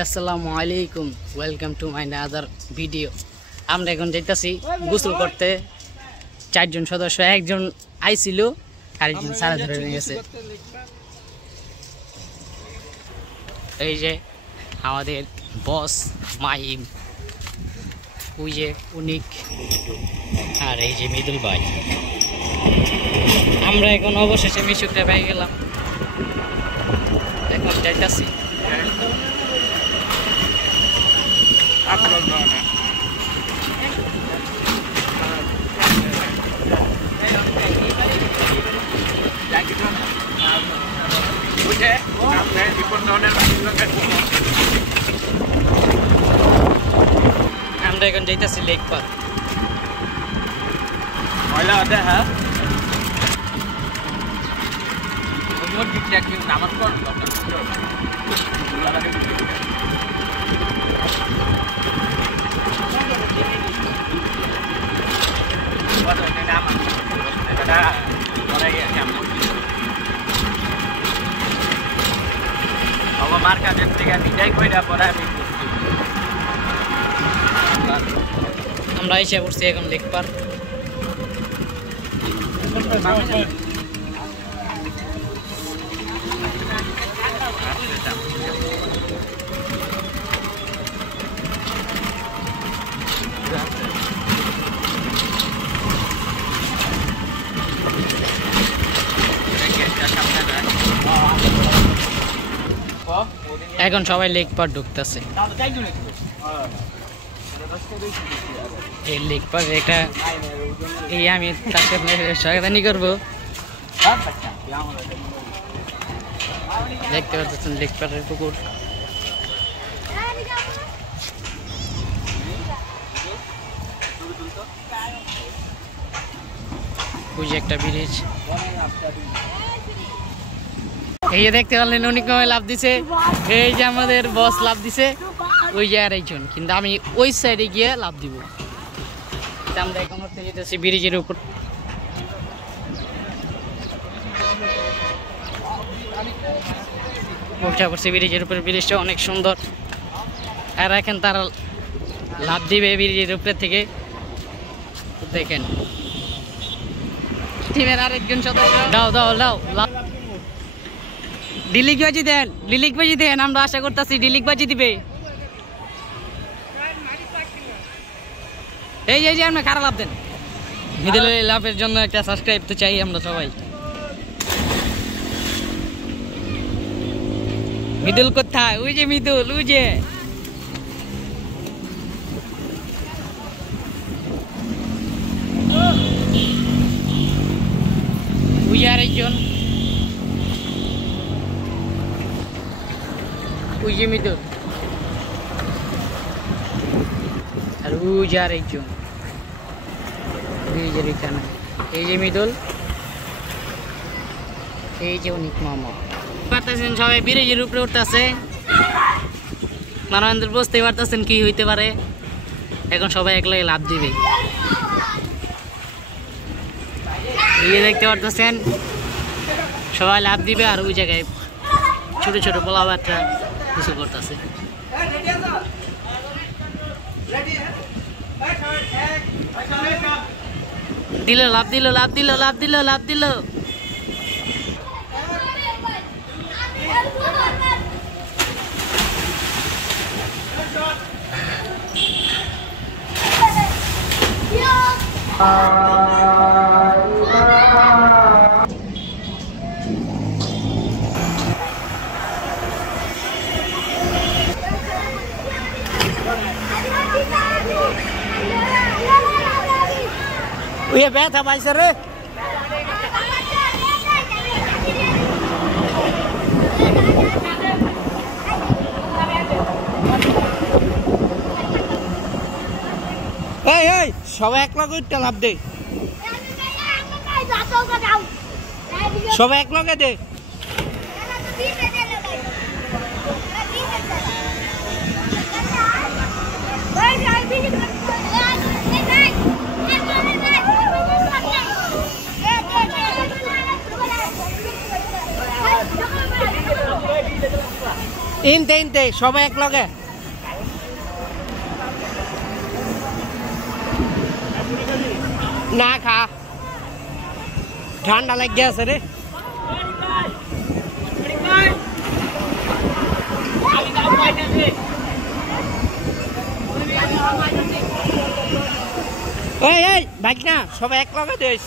আসসালামু আলাইকুম, welcome to my other video. আমরা এখন যাইতেছি গোসল করতে। 4 জন সদস্য, একজন আইছিল, আরেকজন সারা ধরে নিয়ে গেছে। এই যে আমাদের বস মাহিম, ওই যে উনিক, আর এই যে মৃদুল ভাই। আমরা এখন অবশেষে মিশুকটা পেয়ে গেলাম, এখন যাইতেছি। আমরা এখন যাইতেছি লেক পার্ক। আমরা এসে পড়ছি এখন লেক পার্ক। এখন সবাই লেক পার্ক ঢুকতেছে। এই লেক পার্ক এটা এই আমি তার সাথে সহায়তানি করবো। দেখতে পাচ্ছেন লেক পার্কের পুকুর। ওই যে একটা ব্রিজ, এই যে দেখতে পারলেন অনেক সময় লাভ দিছে। এই যে আমাদের বস লাভ দিছে, ওই যে আর একজন, কিন্তু আমি ওই সাইডে গিয়ে লাভ দিব। আমরা এখন উঠতে যেতেছি ব্রিজের উপর। উঠে পড়ছি ব্রিজের উপর। ব্রিজটা অনেক সুন্দর, আর এখন তারা লাভ দিবে ব্রিজের উপরে থেকে। দেখেন টিমের আরেকজন সদস্য, দাও দাও দাও ডিলিক বাজি দেন, ডিলিক বাজি দেন। আমরা আশা করতেছি ডিলিক বাজি দিবে। এই যে আমরা কারা লাভ দেন। মিদুল লাভের জন্য একটা সাবস্ক্রাইব তো চাই আমরা সবাই। মিদুল কোথায়? ওই যে মিদুল, ওই যে আরেকজন, ওই যে মিদুল, আর ওই যে আরেকজন ব্রিজের এখানে। এই যে মিদুল, এই যে অনিক মামা। পারতেছেন সবাই ব্রিজের উপরে উঠতেছে। মানবেন্দ্র বুঝতে পারতেছেন কি হইতে পারে। এখন সবাই একলাই লাভ দিবে। এই দেখতে পারতেছেন সবাই লাভ দিবে, আর ওই জায়গায় ছোট ছোট পোলা বাচ্চা কিছু করতেছে। দিল লাভ দিল, লাভ দিল, লাভ দিল, লাভ দিল। ওই ব্যথা পাইছে রে। এই সবাই এক লগে উঠতে লাভ দে, সবাই এক লগে দে। ইনতে ইনতে সবাই এক লগে না খা ঠান্ডা লাগে আছে রে এই এই ভাই না সবাই এক লগে দিস